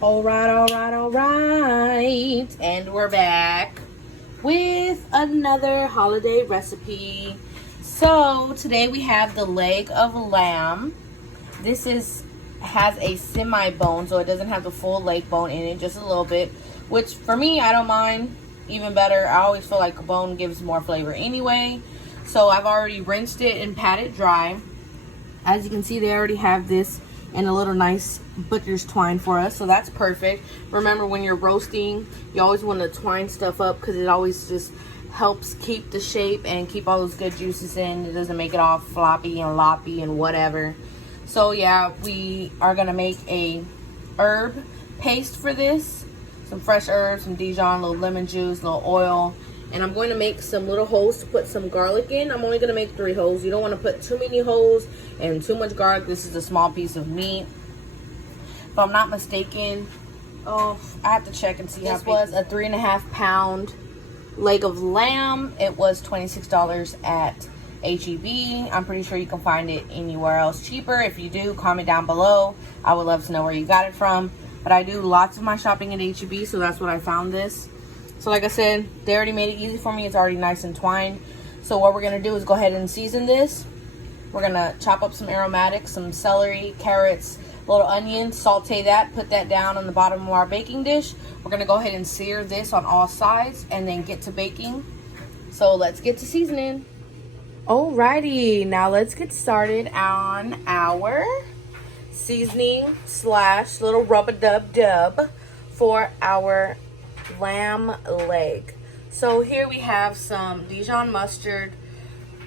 All right. And we're back with another holiday recipe. So today we have the leg of lamb. This has a semi bone, so it doesn't have the full leg bone in it, just a little bit, which for me, I don't mind. Even better. I always feel like a bone gives more flavor anyway. So I've already rinsed it and patted dry. As you can see, they already have this and a little nice butcher's twine for us, so that's perfect. Remember, when you're roasting, you always want to twine stuff up because it always just helps keep the shape and keep all those good juices in. It doesn't make it all floppy and loppy and whatever. So yeah, we are gonna make a herb paste for this. Some fresh herbs, some Dijon, a little lemon juice, a little oil. And I'm going to make some little holes to put some garlic in. I'm only going to make 3 holes. You don't want to put too many holes and too much garlic. This is a small piece of meat. If I'm not mistaken, I have to check and see how big. This was a 3.5 pound leg of lamb. It was $26 at HEB. I'm pretty sure you can find it anywhere else cheaper. If you do, comment down below. I would love to know where you got it from. But I do lots of my shopping at HEB, so that's what I found this. So like I said, they already made it easy for me. It's already nice and twined. So what we're going to do is go ahead and season this. We're going to chop up some aromatics, some celery, carrots, little onion, saute that, put that down on the bottom of our baking dish. We're going to go ahead and sear this on all sides and then get to baking. So let's get to seasoning. Alrighty, now let's get started on our seasoning / little rub-a-dub-dub for our lamb leg. So here we have some Dijon mustard.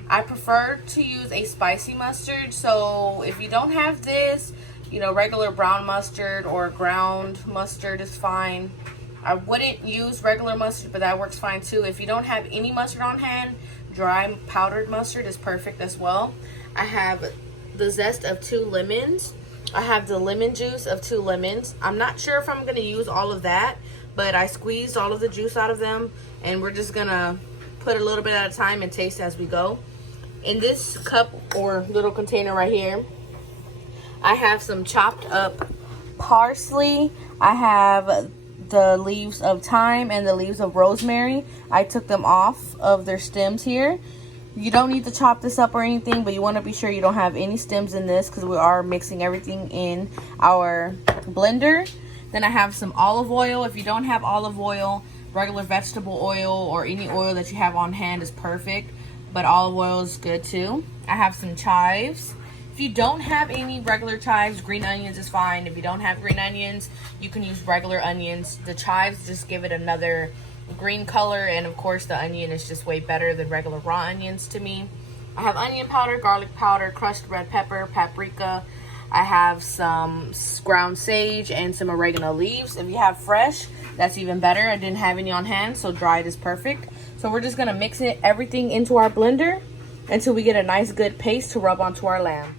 I prefer to use a spicy mustard, so if you don't have this, regular brown mustard or ground mustard is fine. I wouldn't use regular mustard, but that works fine too. If you don't have any mustard on hand, dry powdered mustard is perfect as well. I have the zest of 2 lemons. I have the lemon juice of 2 lemons. I'm not sure if I'm going to use all of that, but I squeezed all of the juice out of them, and we're just gonna put a little bit at a time and taste as we go. In this cup or little container right here, I have some chopped up parsley. I have the leaves of thyme and the leaves of rosemary. I took them off of their stems here. You don't need to chop this up or anything, but you want to be sure you don't have any stems in this because we are mixing everything in our blender. Then I have some olive oil. If you don't have olive oil, regular vegetable oil or any oil that you have on hand is perfect, but olive oil is good too. I have some chives. If you don't have any regular chives, green onions is fine. If you don't have green onions, you can use regular onions. The chives just give it another green color, and of course the onion is just way better than regular raw onions to me. I have onion powder, garlic powder, crushed red pepper, paprika. I have some ground sage and some oregano leaves. If you have fresh, that's even better. I didn't have any on hand, so dried is perfect. So we're just gonna mix everything into our blender until we get a nice good paste to rub onto our lamb.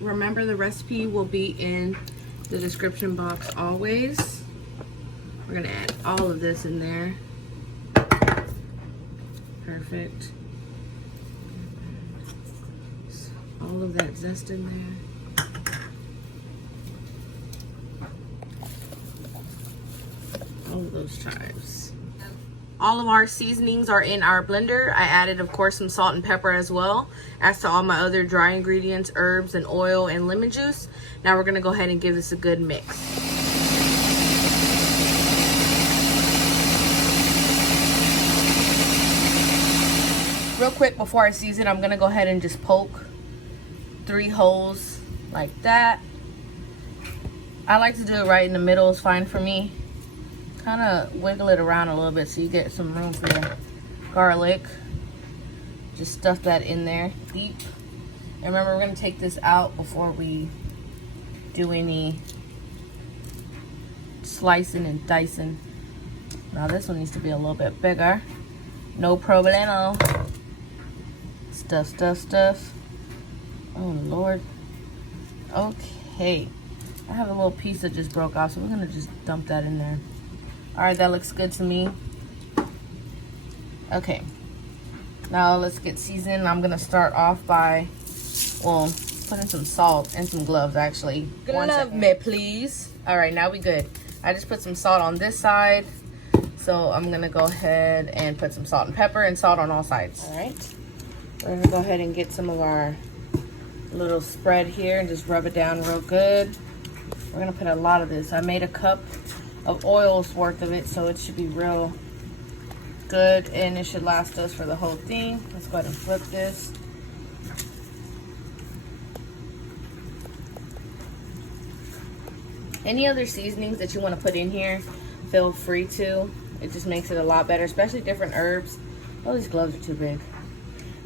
Remember the recipe will be in the description box always. We're gonna add all of this in there. Perfect. All of that zest in there. All of those chives. All of our seasonings are in our blender. I added, of course, some salt and pepper as well, as to all my other dry ingredients, herbs and oil and lemon juice. Now we're gonna go ahead and give this a good mix. Real quick before I season, I'm gonna go ahead and just poke 3 holes like that. I like to do it right in the middle, it's fine for me. Kind of wiggle it around a little bit so you get some room for your garlic. Just stuff that in there deep. And remember, we're going to take this out before we do any slicing and dicing. Now this one needs to be a little bit bigger. No problemo. Stuff, stuff, stuff. Oh Lord. Okay. I have a little piece that just broke off, so we're gonna just dump that in there. All right, that looks good to me. Okay, now let's get seasoned. I'm gonna start off by, well, putting some salt and some gloves actually. Glove me, please. All right, now we good. I just put some salt on this side. So I'm gonna go ahead and put some salt and pepper and salt on all sides. All right, we're gonna go ahead and get some of our little spread here and just rub it down real good. We're gonna put a lot of this. I made a cup of oil's worth of it, so it should be real good and it should last us for the whole thing. Let's go ahead and flip this. Any other seasonings that you want to put in here, feel free to. It just makes it a lot better, especially different herbs. Oh, these gloves are too big.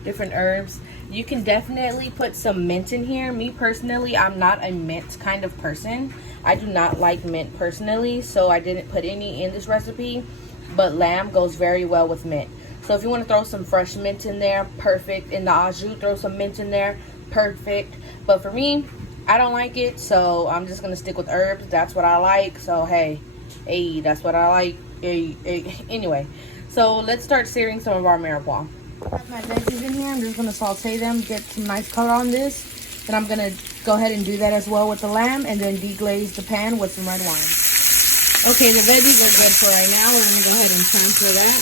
Different herbs. You can definitely put some mint in here. Me personally, I'm not a mint kind of person. I do not like mint personally, so I didn't put any in this recipe. But lamb goes very well with mint. So if you want to throw some fresh mint in there, perfect. In the au jus, throw some mint in there, perfect. But for me, I don't like it, so I'm just going to stick with herbs. That's what I like. So, hey, that's what I like. Anyway, so let's start searing some of our mirepoix. I have my veggies in here. I'm just going to saute them, get some nice color on this. Then I'm going to go ahead and do that as well with the lamb and then deglaze the pan with some red wine. Okay, the veggies are good for right now. We're going to go ahead and transfer that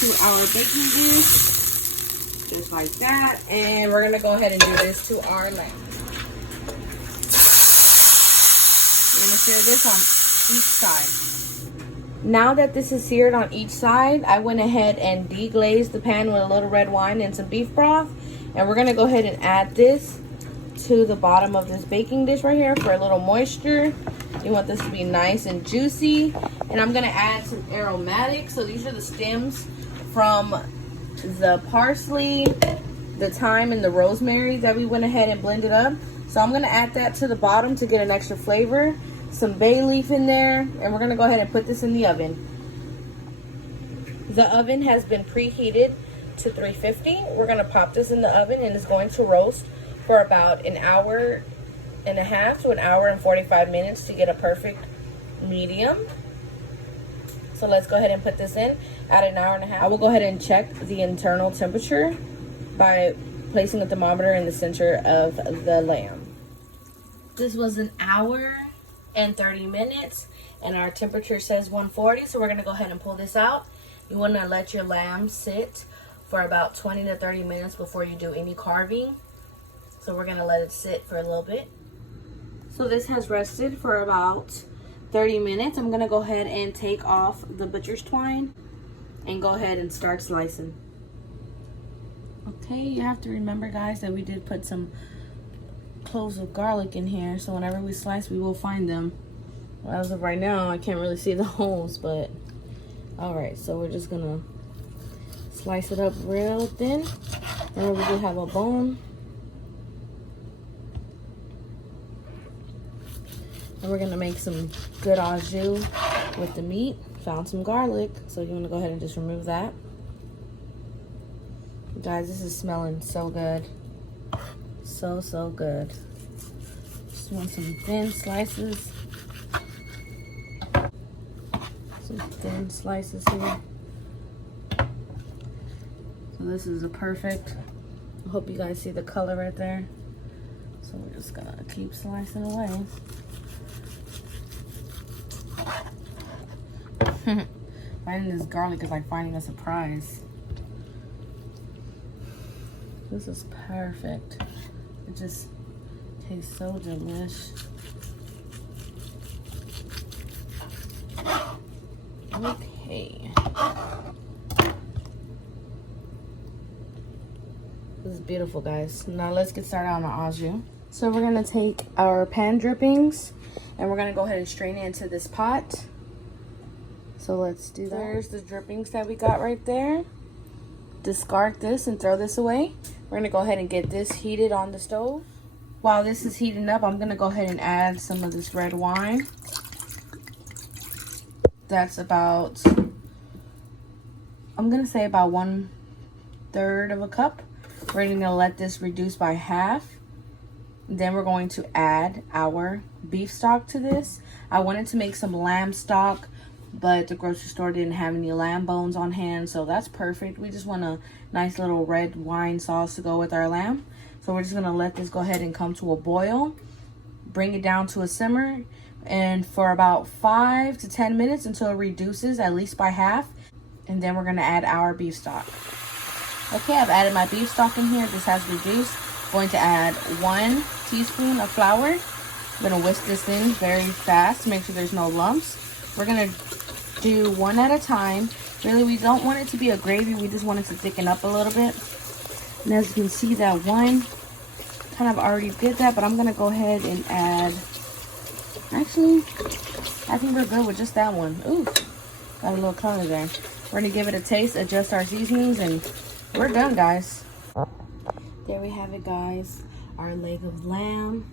to our baking juice. Just like that. And we're going to go ahead and do this to our lamb. We're going to sear this on each side. Now that this is seared on each side, I went ahead and deglazed the pan with a little red wine and some beef broth. And we're going to go ahead and add this to the bottom of this baking dish right here for a little moisture. You want this to be nice and juicy. And I'm going to add some aromatics. So these are the stems from the parsley, the thyme, and the rosemary that we went ahead and blended up. So I'm going to add that to the bottom to get an extra flavor. Some bay leaf in there, and we're going to go ahead and put this in the oven. The oven has been preheated to 350. We're going to pop this in the oven, and it's going to roast for about an hour and a half to an hour and 45 minutes to get a perfect medium. So let's go ahead and put this in at an hour and a half. I will go ahead and check the internal temperature by placing a thermometer in the center of the lamb. This was an hour and 30 minutes and our temperature says 140, so we're going to go ahead and pull this out. You want to let your lamb sit for about 20 to 30 minutes before you do any carving. So we're going to let it sit for a little bit. So this has rested for about 30 minutes. I'm going to go ahead and take off the butcher's twine and go ahead and start slicing. Okay, you have to remember, guys, that we did put some cloves of garlic in here, so whenever we slice we will find them. Well, as of right now I can't really see the holes, but all right, so we're just gonna slice it up real thin, and we do have a bone, and we're gonna make some good au jus with the meat. Found some garlic, so you want to go ahead and just remove that. Guys, this is smelling so good. So good. Just want some thin slices. Some thin slices here. So this is a perfect. I hope you guys see the color right there. So we're just gonna keep slicing away. Finding this garlic is like finding a surprise. This is perfect. It just tastes so delish. Okay. This is beautiful, guys. Now let's get started on the au jus. So we're gonna take our pan drippings and we're gonna go ahead and strain it into this pot. So let's do that. There's the drippings that we got right there. Discard this and throw this away. We're gonna go ahead and get this heated on the stove. While this is heating up, I'm gonna go ahead and add some of this red wine. That's about, I'm gonna say about 1/3 of a cup. We're gonna let this reduce by half. Then we're going to add our beef stock to this. I wanted to make some lamb stock but the grocery store didn't have any lamb bones on hand, so that's perfect. We just want a nice little red wine sauce to go with our lamb. So we're just gonna let this go ahead and come to a boil, bring it down to a simmer, and for about 5 to 10 minutes until it reduces at least by half, and then we're gonna add our beef stock. Okay, I've added my beef stock in here. This has reduced. Going to add 1 teaspoon of flour. I'm gonna whisk this in very fast to make sure there's no lumps. We're gonna do one at a time. Really, we don't want it to be a gravy. We just want it to thicken up a little bit. And as you can see, that one kind of already did that, but I'm gonna go ahead and add, actually, I think we're good with just that one. Ooh, got a little color there. We're gonna give it a taste, adjust our seasonings, and we're done, guys. There we have it, guys. Our leg of lamb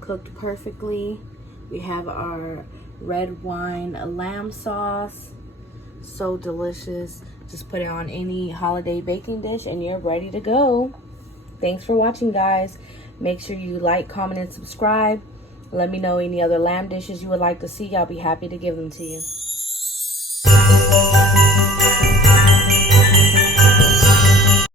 cooked perfectly. We have our red wine lamb sauce. So delicious. Just put it on any holiday baking dish and you're ready to go. Thanks for watching, guys. Make sure you like, comment, and subscribe. Let me know any other lamb dishes you would like to see. I'll be happy to give them to you.